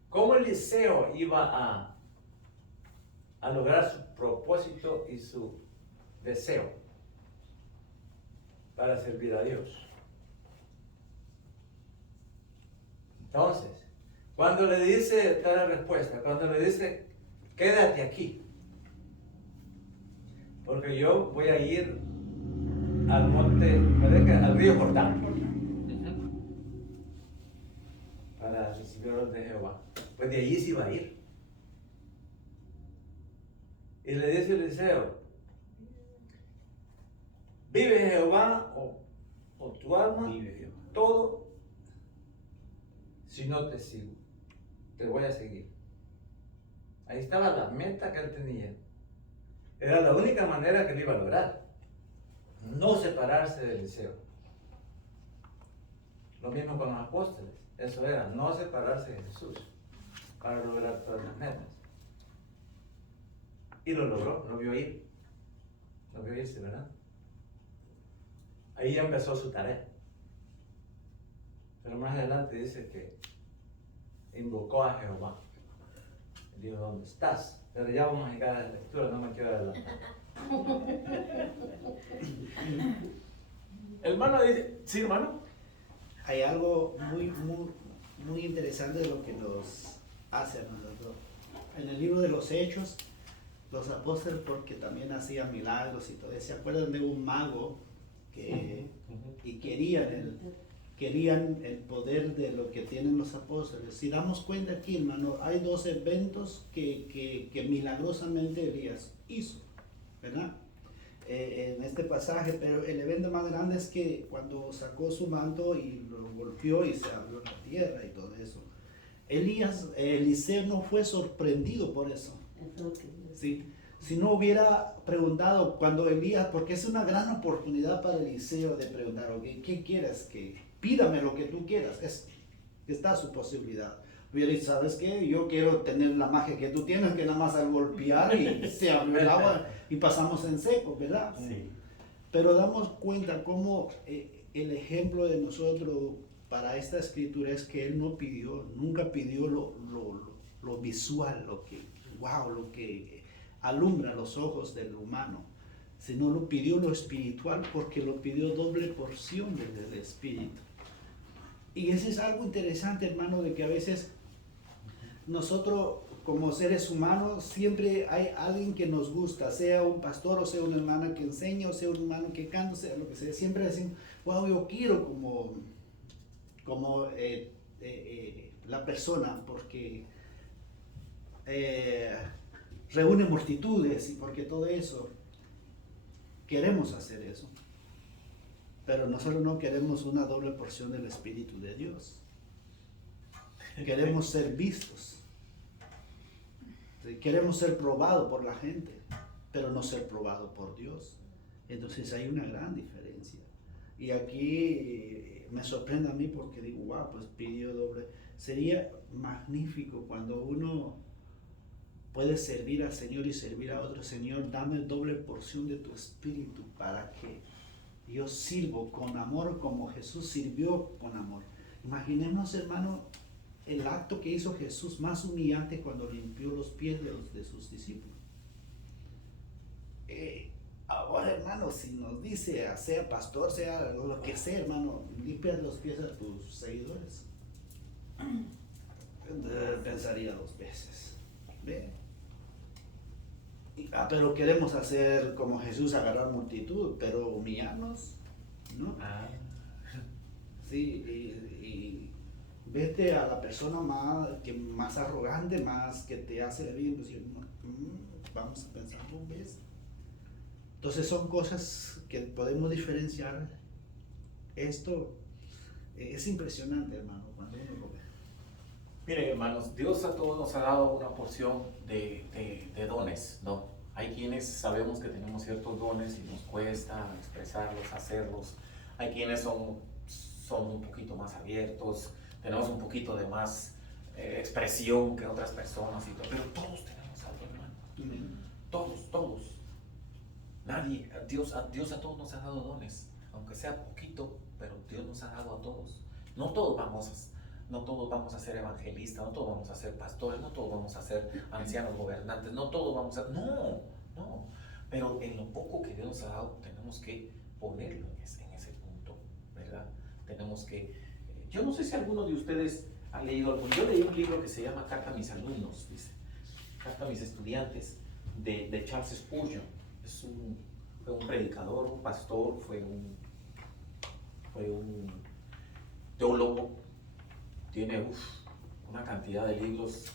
cómo Eliseo iba a lograr su propósito y su deseo para servir a Dios? Entonces, Cuando le dice, da la respuesta, cuando le dice, quédate aquí, porque yo voy a ir al monte, al río Jordán, para recibir orden de Jehová. Pues de allí se iba a ir. Y le dice Eliseo, vive Jehová o tu alma, Vive Jehová. todo, si no te sigo, te voy a seguir. Ahí estaba la meta que él tenía. Era la única manera que él iba a lograr. No separarse de Eliseo. Lo mismo con los apóstoles. Eso era, no separarse de Jesús para lograr todas las metas. Y lo logró, lo vio ir. Lo vio irse, ¿verdad? Ahí ya empezó su tarea. Pero más adelante dice que invocó a Jehová. Dijo, ¿dónde estás? Pero ya vamos a llegar a la lectura, no me quiero adelantar. Hermano dice, sí, hermano. Hay algo muy interesante de lo que nos hace a nosotros. En el libro de los Hechos, los apóstoles, porque también hacían milagros y todo eso, ¿se acuerdan de un mago y querían el poder de lo que tienen los apóstoles? Si damos cuenta aquí, hermano, hay dos eventos que milagrosamente Elías hizo, ¿verdad? En este pasaje, pero el evento más grande es que cuando sacó su manto y lo golpeó y se abrió la tierra y todo eso, Eliseo no fue sorprendido por eso. ¿Sí? Si no hubiera preguntado cuando Elías, porque es una gran oportunidad para Eliseo de preguntar, okay, ¿qué quieres? Pídame lo que tú quieras, está su posibilidad. Hubiera dicho, ¿sabes qué? Yo quiero tener la magia que tú tienes, que nada más al golpear y se abrió el agua y pasamos en seco, ¿verdad? Sí. Pero damos cuenta cómo el ejemplo de nosotros para esta escritura es que él no pidió, nunca pidió lo visual, lo que alumbra los ojos del humano, sino lo pidió lo espiritual, porque lo pidió doble porción del espíritu. Y eso es algo interesante, hermano, de que a veces nosotros como seres humanos siempre hay alguien que nos gusta, sea un pastor o sea una hermana que enseña o sea un hermano que canta, sea lo que sea. Siempre decimos, wow, yo quiero como la persona, porque reúne multitudes y porque todo eso. Queremos hacer eso. Pero nosotros no queremos una doble porción del Espíritu de Dios. Queremos ser vistos. Queremos ser probados por la gente, pero no ser probados por Dios. Entonces hay una gran diferencia. Y aquí me sorprende a mí porque digo, wow, pues pidió doble. Sería magnífico cuando uno puede servir al Señor y servir a otro. Señor, dame doble porción de tu Espíritu para que yo sirvo con amor como Jesús sirvió con amor. Imaginemos, hermano, el acto que hizo Jesús más humillante cuando limpió los pies de sus discípulos. Ahora, hermano, si nos dice, sea pastor, sea lo que sea, hermano, limpia los pies a tus seguidores, pensaría dos veces. ¿Ve? Pero queremos hacer como Jesús, agarrar multitud, pero humillarnos, ¿no? Sí, y vete a la persona más arrogante, más que te hace bien, pues, vamos a pensar dos veces. Entonces son cosas que podemos diferenciar. Esto es impresionante, hermano, cuando uno lo ve. Miren, hermanos, Dios a todos nos ha dado una porción de dones, ¿no? Hay quienes sabemos que tenemos ciertos dones y nos cuesta expresarlos, hacerlos. Hay quienes son un poquito más abiertos, tenemos un poquito de más expresión que otras personas y todo, pero todos tenemos algo, hermano. Todos. Nadie, Dios a todos nos ha dado dones, aunque sea poquito, pero Dios nos ha dado a todos. No todos vamos a ser evangelistas, no todos vamos a ser pastores, no todos vamos a ser ancianos gobernantes, no todos vamos a... No. Pero en lo poco que Dios nos ha dado, tenemos que ponerlo en ese punto, ¿verdad? Tenemos que... Yo no sé si alguno de ustedes ha leído algún. Yo leí un libro que se llama Carta a mis alumnos, dice, Carta a mis estudiantes, de Charles Spurgeon. Fue un predicador, un pastor, fue un teólogo. Tiene una cantidad de libros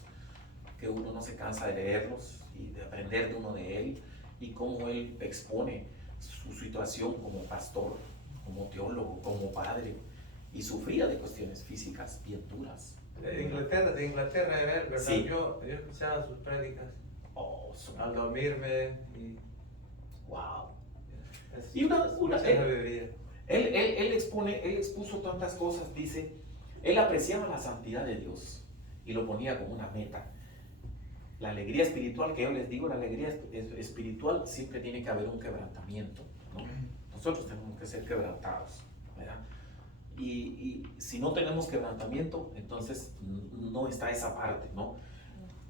que uno no se cansa de leerlos y de aprender de uno de él, y cómo él expone su situación como pastor, como teólogo, como padre, y sufría de cuestiones físicas bien duras. De Inglaterra era él, ¿verdad? Sí. Yo escuchaba sus prédicas Oh, al dormirme y wow. es Y una mucha sabiduría. él expuso tantas cosas, dice, él apreciaba la santidad de Dios y lo ponía como una meta. La alegría espiritual, que yo les digo, la alegría espiritual siempre tiene que haber un quebrantamiento, ¿no? Nosotros tenemos que ser quebrantados, ¿verdad? Y si no tenemos quebrantamiento, entonces no está esa parte, ¿no?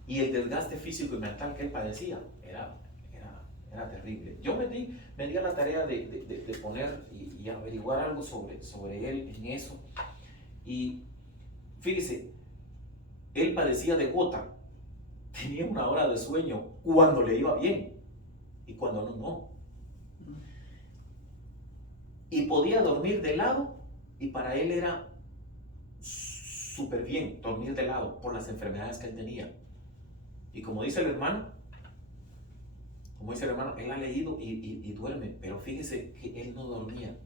Y el desgaste físico y mental que él padecía era terrible. Yo me di a la tarea de poner y averiguar algo sobre él en eso. Y fíjese, él padecía de gota, tenía una hora de sueño cuando le iba bien y cuando no. Y podía dormir de lado, y para él era súper bien dormir de lado por las enfermedades que él tenía. Y como dice el hermano, él ha leído y duerme, pero fíjese que él no dormía.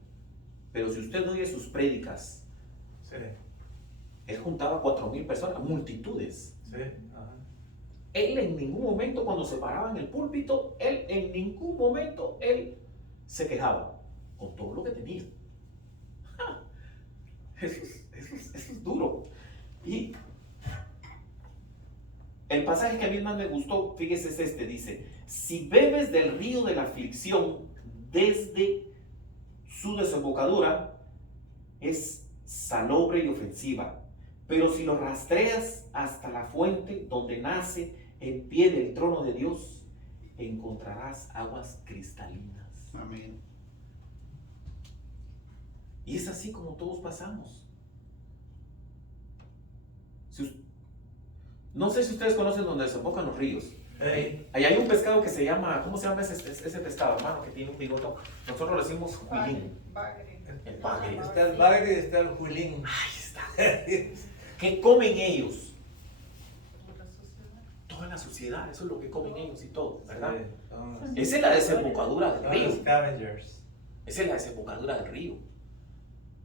Pero si usted oye sus prédicas, Sí, él juntaba 4,000 personas, multitudes. sí. Ajá. Él en ningún momento, cuando se paraba en el púlpito, él se quejaba con todo lo que tenía. Eso es duro. Y el pasaje que a mí más me gustó, fíjese, es este, dice: si bebes del río de la aflicción desde su desembocadura, es salobre y ofensiva, pero si lo rastreas hasta la fuente donde nace en pie del trono de Dios, encontrarás aguas cristalinas. Amén. Y es así como todos pasamos. No sé si ustedes conocen donde desembocan los ríos. Hey. Ahí hay un pescado que se llama, ¿cómo se llama ese pescado, hermano? Que tiene un bigotón. Nosotros le decimos juilín. Bagre. El bagre. Está el bagre y está el juilín. Ahí está. ¿Qué comen ellos? Toda la suciedad, eso es lo que comen ellos y todo, ¿verdad? Sí, son Esa es la desembocadura del los río. scavengers. Esa es la desembocadura del río.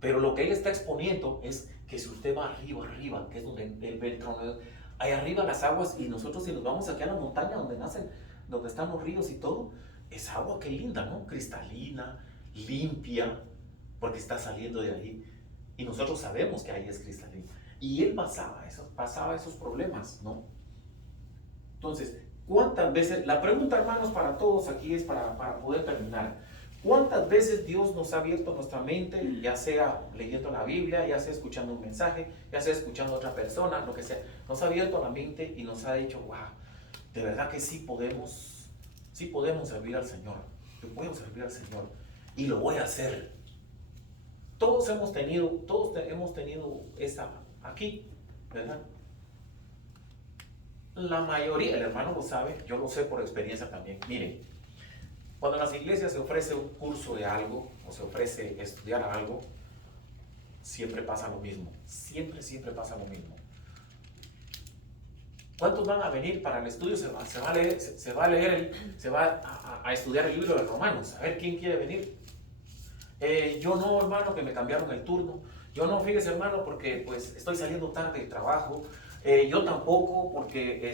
Pero lo que él está exponiendo es que si usted va arriba, que es donde él ve el trono de Dios, ahí arriba las aguas, y nosotros si nos vamos aquí a la montaña donde están los ríos y todo, es agua que linda, ¿no? Cristalina, limpia, porque está saliendo de ahí. Y nosotros sabemos que ahí es cristalina. Y él pasaba esos problemas, ¿no? Entonces, ¿cuántas veces? La pregunta, hermanos, para todos aquí es para poder terminar. ¿Cuántas veces Dios nos ha abierto nuestra mente, ya sea leyendo la Biblia, ya sea escuchando un mensaje, ya sea escuchando a otra persona, lo que sea? Nos ha abierto la mente y nos ha dicho, wow, de verdad que sí podemos servir al Señor. Yo puedo servir al Señor y lo voy a hacer. Todos hemos tenido esa aquí, ¿verdad? La mayoría, el hermano lo sabe, yo lo sé por experiencia también. Miren, cuando en las iglesias se ofrece un curso de algo o se ofrece estudiar algo, siempre pasa lo mismo. Siempre pasa lo mismo. ¿Cuántos van a venir para el estudio? Se va a estudiar el libro de Romanos. A ver, ¿quién quiere venir? Yo no, hermano, que me cambiaron el turno. Yo no, fíjese, hermano, porque pues estoy saliendo tarde del trabajo. Yo tampoco, porque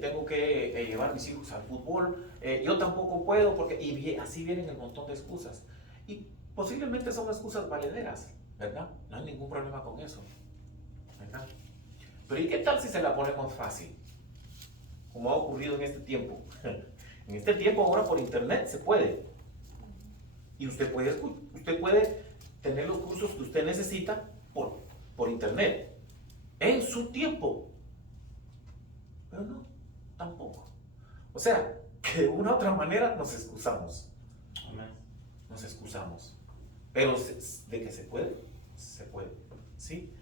tengo que llevar a mis hijos al fútbol. Yo tampoco puedo, porque... Y así vienen el montón de excusas. Y posiblemente son excusas valederas, ¿verdad? No hay ningún problema con eso, ¿verdad? Pero ¿y qué tal si se la ponemos fácil? Como ha ocurrido en este tiempo. En este tiempo ahora por internet se puede. Y usted puede tener los cursos que usted necesita por internet. En su tiempo. Pero no, tampoco. O sea, que de una u otra manera nos excusamos. Nos excusamos. Pero de que se puede, ¿sí?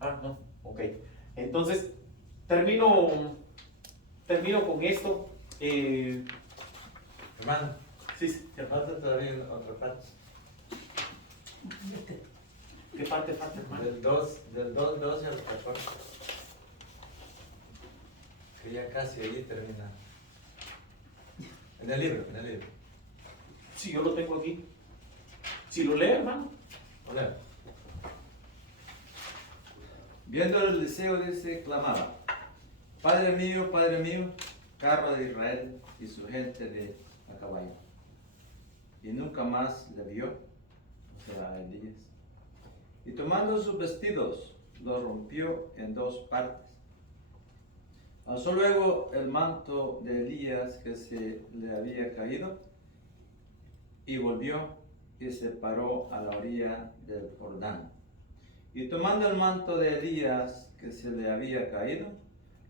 No. Ok, entonces termino con esto. Hermano, Sí, sí. te falta todavía otra parte. ¿Qué parte falta, hermano? Del 2:12 al 14. Que ya casi ahí termina. En el libro. Si yo lo tengo aquí. Si lo lee, hermano. Hola. Viendo Eliseo, dice, clamaba: Padre mío, carro de Israel y su gente de a caballo. Y nunca más le vio, o sea, Elías. Y tomando sus vestidos, los rompió en 2 partes. Alzó luego el manto de Elías que se le había caído y volvió y se paró a la orilla del Jordán. Y tomando el manto de Elías que se le había caído,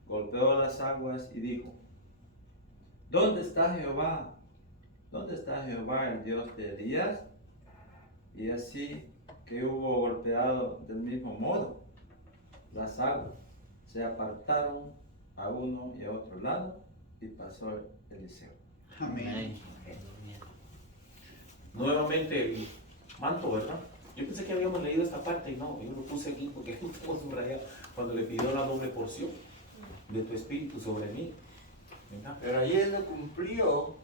golpeó las aguas y dijo: ¿Dónde está Jehová? ¿Dónde está Jehová, el Dios de Elías? Y así que hubo golpeado del mismo modo, las aguas se apartaron a uno y a otro lado, y pasó Eliseo. Amén. Nuevamente el manto, ¿verdad? Yo pensé que habíamos leído esta parte y no, yo lo puse aquí porque no tengo subrayado cuando le pidió la doble porción de tu espíritu sobre mí. ¿Verdad? Pero allí él lo cumplió,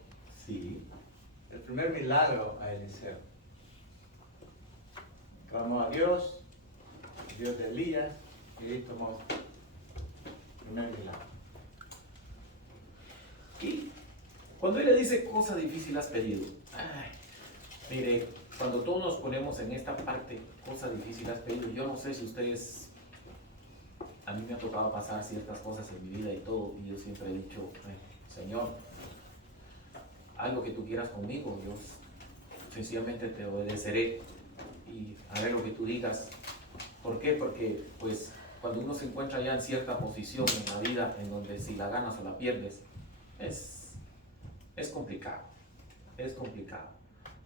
Sí. el primer milagro a Eliseo. Clamó a Dios, Dios de Elías, y ahí tomó el primer milagro. Y cuando él le dice cosa difícil has pedido, ay, mire, cuando todos nos ponemos en esta parte, cosa difícil has pedido, yo no sé si ustedes, a mí me ha tocado pasar ciertas cosas en mi vida y todo, y yo siempre he dicho, Señor, haz lo que tú quieras conmigo, yo sencillamente te obedeceré y haré lo que tú digas. ¿Por qué? Porque pues cuando uno se encuentra ya en cierta posición en la vida, en donde si la ganas o la pierdes, es complicado, es complicado.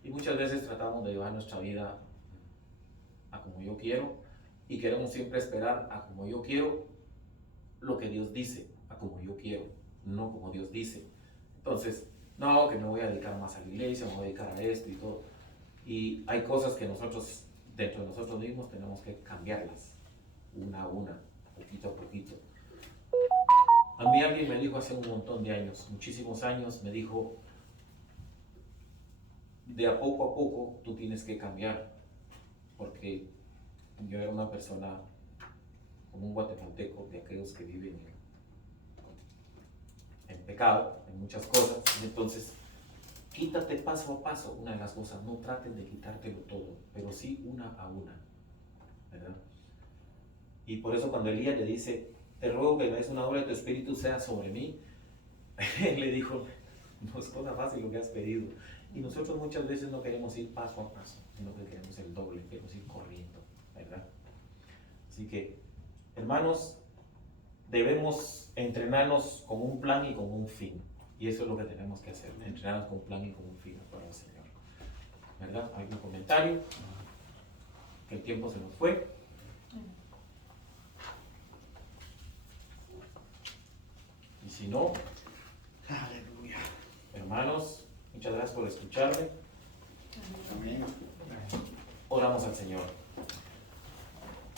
Y muchas veces tratamos de llevar nuestra vida a como yo quiero y queremos siempre esperar a como yo quiero lo que Dios dice, a como yo quiero, no como Dios dice. Entonces, no, que me voy a dedicar más a la iglesia, me voy a dedicar a esto y todo. Y hay cosas que nosotros, dentro de nosotros mismos, tenemos que cambiarlas, una a una, poquito a poquito. A mí alguien me dijo hace un montón de años, muchísimos años, me dijo, de a poco tú tienes que cambiar, porque yo era una persona como un guatemalteco de aquellos que viven en pecado, en muchas cosas. Entonces, quítate paso a paso una de las cosas, no traten de quitártelo todo, pero sí una a una, ¿verdad? Y por eso cuando Elías le dice, te ruego que me des una obra de tu espíritu sea sobre mí, él le dijo, no es cosa fácil lo que has pedido. Y nosotros muchas veces no queremos ir paso a paso, sino que queremos el doble, queremos ir corriendo, ¿verdad? Así que, hermanos, debemos entrenarnos con un plan y con un fin. Y eso es lo que tenemos que hacer, entrenarnos con un plan y con un fin para el Señor. ¿Verdad? ¿Algún comentario? Que el tiempo se nos fue. Y si no, Aleluya. hermanos, muchas gracias por escucharme.